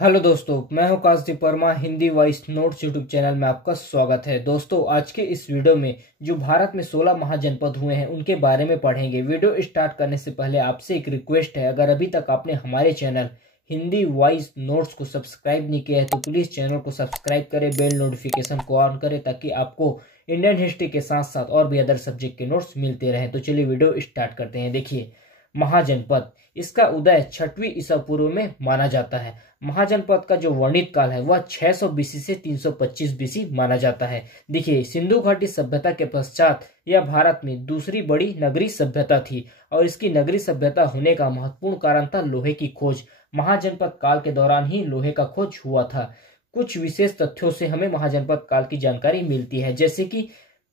Hello दोस्तों, मैं हूं Kashdeep Verma. Hindi voice notes YouTube channel में आपका स्वागत है। दोस्तों, आज के इस वीडियो में जो भारत में 16 महाजनपद हुए हैं उनके बारे में पढ़ेंगे। वीडियो स्टार्ट करने से पहले आपसे एक रिक्वेस्ट है, अगर अभी तक आपने हमारे चैनल हिंदी वॉइस नोट्स को सब्सक्राइब नहीं किया है तो प्लीज चैनल को सब्सक्राइब करें, बेल नोटिफिकेशन को ऑन करें ताकि आपको इंडियन हिस्ट्री के साथ साथ और भी अदर सब्जेक्ट के नोट्स मिलते रहे। तो चलिए वीडियो स्टार्ट करते हैं। देखिए, महाजनपद, इसका उदय 6वीं ईसा पूर्व में माना जाता है। महाजनपद का जो वर्णित काल है वह 600 बीसी से 325 बीसी माना जाता है। देखिए, सिंधु घाटी सभ्यता के पश्चात यह भारत में दूसरी बड़ी नगरीय सभ्यता थी और इसकी नगरीय सभ्यता होने का महत्वपूर्ण कारण था लोहे की खोज। महाजनपद काल के दौरान ही लोहे का खोज हुआ था। कुछ विशेष तथ्यों से हमें महाजनपद काल की जानकारी मिलती है, जैसे कि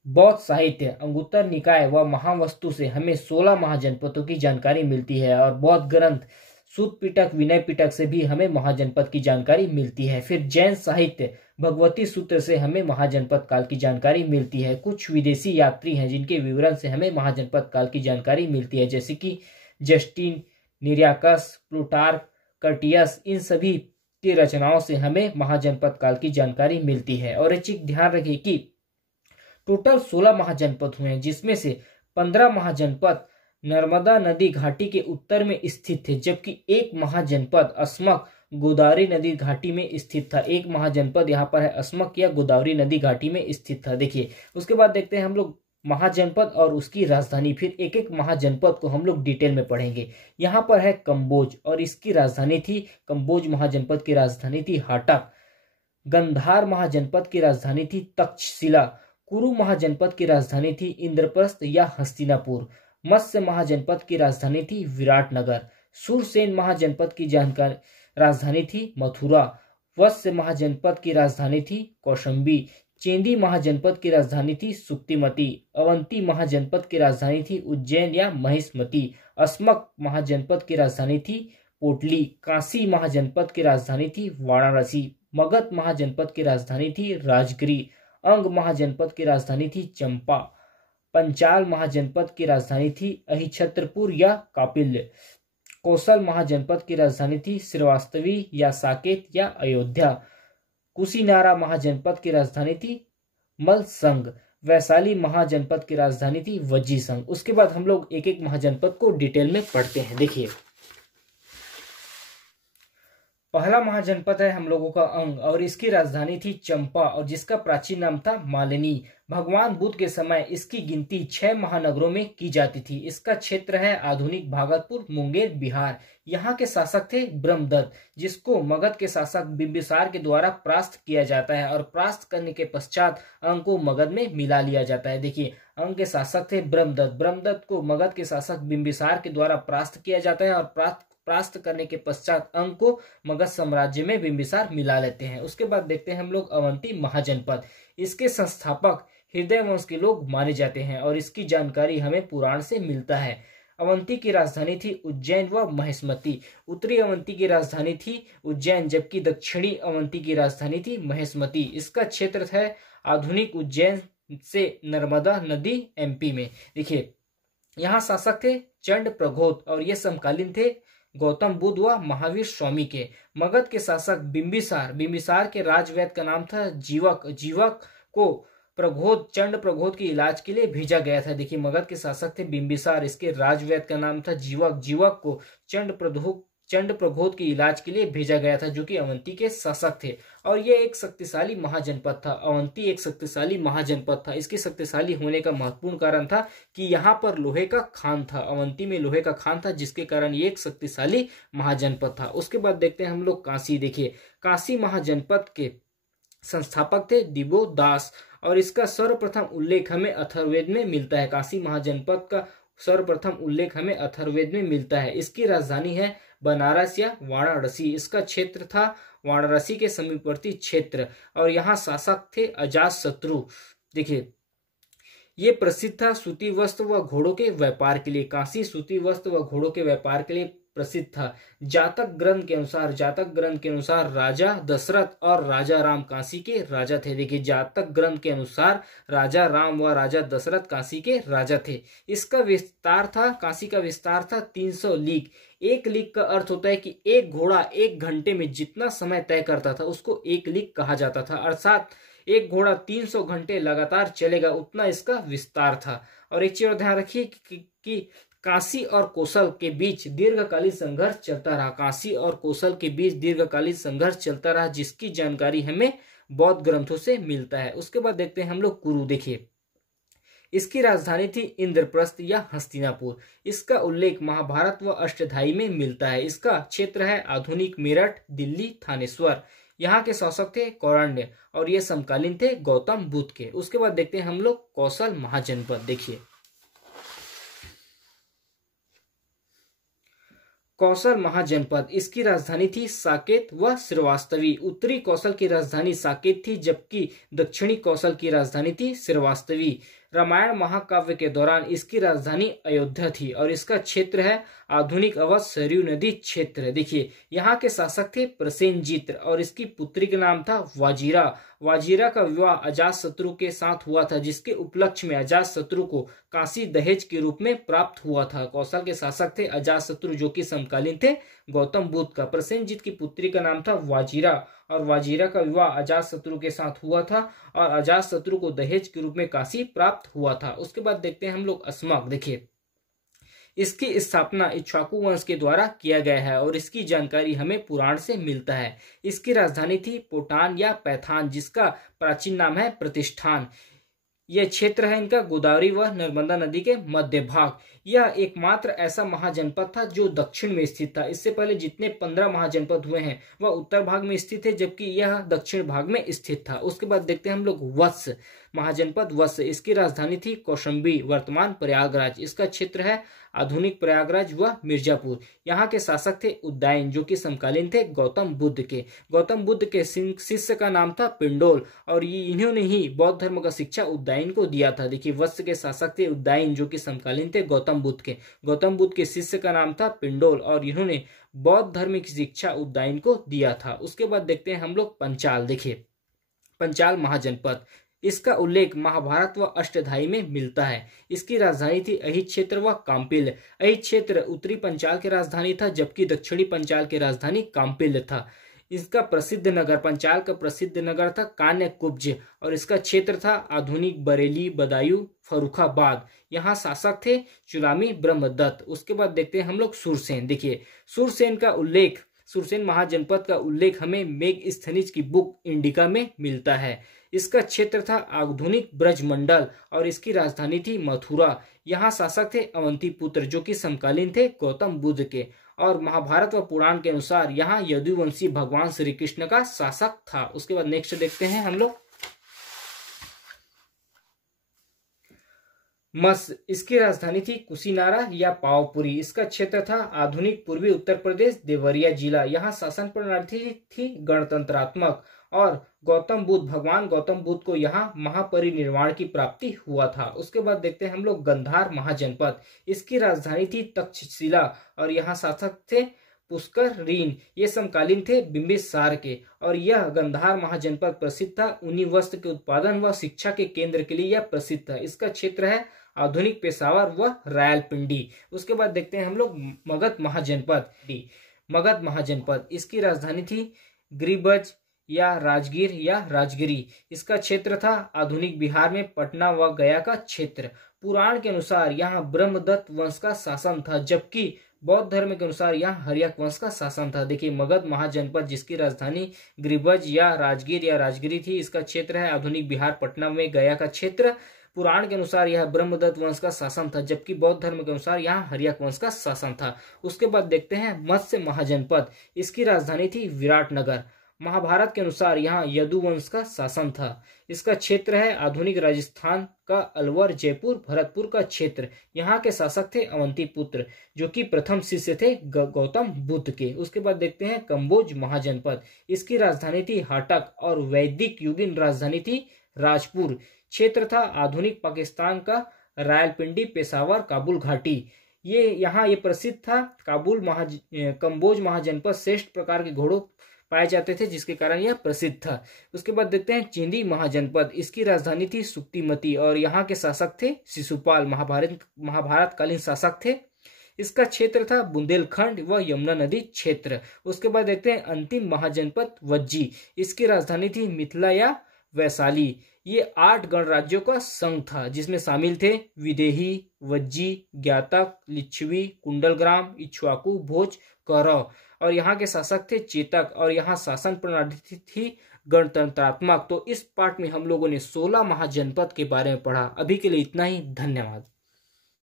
बौद्ध साहित्य, अंगुत्तर निकाय व महावस्तु से हमें 16 महाजनपदों की जानकारी मिलती है और बौद्ध ग्रंथ सूत पिटक, विनय पिटक से भी हमें महाजनपद की जानकारी मिलती है। फिर जैन साहित्य भगवती सूत्र से हमें महाजनपद काल की जानकारी मिलती है। कुछ विदेशी यात्री हैं जिनके विवरण से हमें महाजनपद काल की जानकारी मिलती है, जैसे कि जस्टिन, निरियाकस, प्लूटार्क, कर्टियस, इन सभी की रचनाओं से हमें महाजनपद काल की जानकारी मिलती है। और एक चीज ध्यान रखिए कि टोटल 16 महाजनपद हुए हैं, जिसमें से 15 महाजनपद नर्मदा नदी घाटी के उत्तर में स्थित थे, जबकि एक महाजनपद अस्मक गोदावरी नदी घाटी में स्थित था। एक महाजनपद यहाँ पर है अस्मक या गोदावरी नदी घाटी में स्थित था। देखिए, उसके बाद देखते हैं हम लोग महाजनपद और उसकी राजधानी। फिर एक एक महाजनपद को हम लोग डिटेल में पढ़ेंगे। यहाँ पर है कंबोज और इसकी राजधानी थी, कंबोज महाजनपद की राजधानी थी हाटा। गंधार महाजनपद की राजधानी थी तक्षशिला। कुरु महाजनपद की राजधानी थी इंद्रप्रस्थ या हस्तिनापुर। मत्स्य महाजनपद की राजधानी थी विराटनगर। सूरसेन महाजनपद की राजधानी थी मथुरा। वत्स्य महाजनपद की राजधानी थी कौशंबी। चेंदी महाजनपद की राजधानी थी सुक्तिमती। अवंती महाजनपद की राजधानी थी उज्जैन या महिष्मती। अस्मक महाजनपद की राजधानी थी पोटली। काशी महाजनपद की राजधानी थी वाराणसी। मगध महाजनपद की राजधानी थी राजगिरी। अंग महाजनपद की राजधानी थी चंपा। पंचाल महाजनपद की राजधानी थी अहिछत्रपुर या कापिल्य। कौशल महाजनपद की राजधानी थी श्रीवास्तवी या साकेत या अयोध्या। कुशीनारा महाजनपद की राजधानी थी मलसंग। वैशाली महाजनपद की राजधानी थी वजीसंग। उसके बाद हम लोग एक एक महाजनपद को डिटेल में पढ़ते हैं। देखिए, पहला महाजनपद है हम लोगों का अंग और इसकी राजधानी थी चंपा और जिसका प्राचीन नाम था मालिनी। भगवान बुद्ध के समय इसकी गिनती 6 महानगरों में की जाती थी। इसका क्षेत्र है आधुनिक भागलपुर, मुंगेर, बिहार। यहाँ के शासक थे ब्रह्मदत्त, जिसको मगध के शासक बिंबिसार के द्वारा परास्त किया जाता है और परास्त करने के पश्चात अंग को मगध में मिला लिया जाता है। देखिए, अंग के शासक थे ब्रह्मदत्त। ब्रह्मदत्त को मगध के शासक बिंबिसार के द्वारा परास्त किया जाता है और परास्त करने के पश्चात अंग को मगध साम्राज्य में बिंबिसार मिला लेते हैं। उसके बाद देखते हैं हम लोग अवंती महाजनपद। इसके संस्थापक हृदय वंश के लोग माने जाते हैं और इसकी जानकारी हमें पुराण से मिलता है। अवंती की राजधानी थी उज्जैन व महिष्मती। उत्तरी अवंती की राजधानी थी उज्जैन, जबकि दक्षिणी अवंती की राजधानी थी महिष्मती। इसका क्षेत्र है आधुनिक उज्जैन से नर्मदा नदी एमपी में। देखिए, यहाँ शासक थे चंड प्रघोत और ये समकालीन थे गौतम बुद्ध व महावीर स्वामी के। मगध के शासक बिंबिसार के राजवैद्य का नाम था जीवक को प्रघोत, चंड प्रघोत के इलाज के लिए भेजा गया था। देखिए, मगध के शासक थे बिंबिसार, इसके राजवैद्य का नाम था जीवक को चंड प्रघोत के इलाज के लिए भेजा गया था, जो कि अवंती के शासक थे। और ये एक शक्तिशाली महाजनपद था। अवंती एक शक्तिशाली महाजनपद था। इसके शक्तिशाली होने का महत्वपूर्ण कारण था कि यहाँ पर लोहे का खान था। अवंती में लोहे का खान था, जिसके कारण ये एक शक्तिशाली महाजनपद था। उसके बाद देखते हैं हम लोग काशी। देखिए, काशी महाजनपद के संस्थापक थे दिबोदास और इसका सर्वप्रथम उल्लेख हमें अथर्ववेद में मिलता है। काशी महाजनपद का सर्वप्रथम उल्लेख हमें अथर्ववेद में मिलता है। इसकी राजधानी है बनारस या वाराणसी। इसका क्षेत्र था वाराणसी के समीपवर्ती क्षेत्र और यहाँ शासक थे अजातशत्रु। देखिए, ये प्रसिद्ध था सूती वस्त्र व घोड़ों के व्यापार के लिए। काशी सूती वस्त्र व घोड़ों के व्यापार के लिए प्रसिद्ध था। जातक ग्रंथ के अनुसार राजा दशरथ और राजा राम काशी के राजा थे। देखिए, जातक ग्रंथ के अनुसार राजा राम व राजा दशरथ काशी के राजा थे। इसका विस्तार था, काशी का विस्तार था 300 लीग। एक लीग का अर्थ होता है कि एक घोड़ा 1 घंटे में जितना समय तय करता था उसको 1 लीग कहा जाता था, अर्थात एक घोड़ा 300 घंटे लगातार चलेगा, उतना इसका विस्तार था। और एक चीज ध्यान रखिए कि काशी और कौशल के बीच दीर्घकालीन संघर्ष चलता रहा। काशी और कौशल के बीच दीर्घकालीन संघर्ष चलता रहा, जिसकी जानकारी हमें बौद्ध ग्रंथों से मिलता है। उसके बाद देखते हैं हम लोग कुरु। देखिए, इसकी राजधानी थी इंद्रप्रस्थ या हस्तिनापुर। इसका उल्लेख महाभारत व अष्टधाई में मिलता है। इसका क्षेत्र है आधुनिक मेरठ, दिल्ली, थानेश्वर। यहाँ के शासक थे कौरण्य और ये समकालीन थे गौतम बुद्ध के। उसके बाद देखते हैं हम लोग कौशल महाजनपद। देखिए, कौशल महाजनपद, इसकी राजधानी थी साकेत व श्रीवास्तवी। उत्तरी कौशल की राजधानी साकेत थी, जबकि दक्षिणी कौशल की राजधानी थी श्रीवास्तवी। रामायण महाकाव्य के दौरान इसकी राजधानी अयोध्या थी और इसका क्षेत्र है आधुनिक अवध सरयू नदी क्षेत्र। देखिए, यहाँ के शासक थे प्रसेनजीत और इसकी पुत्री का नाम था वाजिरा। वाजिरा का विवाह अजातशत्रु के साथ हुआ था, जिसके उपलक्ष्य में अजातशत्रु को काशी दहेज के रूप में प्राप्त हुआ था। कौशल के शासक थे अजातशत्रु, जो कि समकालीन थे गौतम बुद्ध का। प्रसेनजीत की पुत्री का नाम था वाजिरा और वाजिरा का विवाह अजातशत्रु के साथ हुआ था और अजातशत्रु को दहेज के रूप में काशी प्राप्त हुआ था। उसके बाद देखते हैं हम लोग अस्मक। देखिए, इसकी स्थापना इक्ष्वाकु वंश के द्वारा किया गया है और इसकी जानकारी हमें पुराण से मिलता है। इसकी राजधानी थी पोटान या पैथान, जिसका प्राचीन नाम है प्रतिष्ठान। यह क्षेत्र है इनका गोदावरी व नर्मदा नदी के मध्य भाग। यह एकमात्र ऐसा महाजनपद था जो दक्षिण में स्थित था। इससे पहले जितने 15 महाजनपद हुए हैं वह उत्तर भाग में स्थित है, जबकि यह दक्षिण भाग में स्थित था। उसके बाद देखते हैं हम लोग वत्स महाजनपद। वत्स, इसकी राजधानी थी कौशंबी, वर्तमान प्रयागराज। इसका क्षेत्र है आधुनिक प्रयागराज व मिर्जापुर। यहाँ के शासक थे उदयन, जो कि समकालीन थे गौतम बुद्ध के। गौतम बुद्ध के शिष्य का नाम था पिंडोल और इन्होंने ही बौद्ध धर्म का शिक्षा उदयन को दिया था। देखिए, वत्स के शासक थे उदयन, जो कि समकालीन थे गौतम बुद्ध के। गौतम बुद्ध के शिष्य का नाम था पिंडोल और इन्होंने बौद्ध धर्म की शिक्षा उदयन को दिया था। उसके बाद देखते हैं हम लोग पंचाल। देखिए, पंचाल महाजनपद, इसका उल्लेख महाभारत व अष्टधाई में मिलता है। इसकी राजधानी थी अहित क्षेत्र व काम्पिल। अहित क्षेत्र उत्तरी पंचाल की राजधानी था, जबकि दक्षिणी पंचाल की राजधानी काम्पिल था। इसका प्रसिद्ध नगर, पंचाल का प्रसिद्ध नगर था कान्यकुब्ज और इसका क्षेत्र था आधुनिक बरेली, बदायूं, फर्रुखाबाद। यहाँ शासक थे चुलामी ब्रह्मदत्त। उसके बाद देखते हैं हम लोग सुरसेन। देखिए, सुरसेन महाजनपद का उल्लेख हमें मेगस्थनीज की बुक इंडिका में मिलता है। इसका क्षेत्र था आधुनिक ब्रजमंडल और इसकी राजधानी थी मथुरा। यहाँ शासक थे अवंतीपुत्र, जो कि समकालीन थे गौतम बुद्ध के और महाभारत व पुराण के अनुसार यहाँ यदुवंशी भगवान श्री कृष्ण का शासक था। उसके बाद नेक्स्ट देखते हैं हम लोग मस, इसकी राजधानी थी कुशीनारा या पावपुरी। इसका क्षेत्र था आधुनिक पूर्वी उत्तर प्रदेश, देवरिया जिला। यहाँ शासन प्रणाली थी गणतंत्रात्मक और भगवान गौतम बुद्ध को यहाँ महापरिनिर्वाण की प्राप्ति हुआ था। उसके बाद देखते हैं हम लोग गंधार महाजनपद। इसकी राजधानी थी तक्षशिला और यहाँ शासक थे पुष्कर रीन। ये समकालीन थे बिंबिसार के और यह गंधार महाजनपद प्रसिद्ध था ऊनी वस्त्र के उत्पादन व शिक्षा के केंद्र के लिए यह प्रसिद्ध था। इसका क्षेत्र है आधुनिक पेशावर व रायलपिंडी। उसके बाद देखते हैं हम लोग मगध महाजनपद। इसकी राजधानी थी गिरिब्रज या राजगीर या राजगिरी। इसका क्षेत्र था आधुनिक बिहार में पटना व गया का क्षेत्र। पुराण के अनुसार यहाँ ब्रह्मदत्त वंश का शासन था, जबकि बौद्ध धर्म के अनुसार यहाँ हर्यक वंश का शासन था। देखिए, मगध महाजनपद जिसकी राजधानी गिरिब्रज या राजगीर या राजगिरी थी, इसका क्षेत्र है आधुनिक बिहार पटना में गया का क्षेत्र। पुराण के अनुसार यह ब्रह्मदत्त वंश का शासन था, जबकि बौद्ध धर्म के अनुसार यहाँ हर्यक वंश का शासन था। उसके बाद देखते हैं मत्स्य महाजनपद। इसकी राजधानी थी विराटनगर। महाभारत के अनुसार यहाँ यदुवंश का शासन था। इसका क्षेत्र है आधुनिक राजस्थान का अलवर, जयपुर, भरतपुर का क्षेत्र। यहाँ के शासक थे अवंतीपुत्र, जो कि प्रथम शिष्य थे गौतम बुद्ध के। उसके बाद देखते हैं कंबोज महाजनपद। इसकी राजधानी थी हाटक और वैदिक युगीन राजधानी थी राजपुर। क्षेत्र था आधुनिक पाकिस्तान का रायलपिंडी, पेशावर, काबुल घाटी। ये यहाँ ये प्रसिद्ध था। कंबोज महाजनपद श्रेष्ठ प्रकार के घोड़ों पाए जाते थे, जिसके कारण यह प्रसिद्ध था। उसके बाद देखते हैं चिंदी महाजनपद। इसकी राजधानी थी सुक्तिमती और यहाँ के शासक थे शिशुपाल, महाभारत कालीन शासक थे। इसका क्षेत्र था बुंदेलखंड व यमुना नदी क्षेत्र। उसके बाद देखते हैं अंतिम महाजनपद वज्जी। इसकी राजधानी थी मिथिला या वैशाली। ये 8 गणराज्यों का संघ था, जिसमें शामिल थे विदेही, वज्जी, ज्ञातक, लिच्छवी, कुंडलग्राम, इक्ष्वाकु, भोज, कौरव। और यहाँ के शासक थे चेतक और यहाँ शासन प्रणाली थी गणतंत्रात्मक। तो इस पार्ट में हम लोगों ने 16 महाजनपद के बारे में पढ़ा। अभी के लिए इतना ही, धन्यवाद।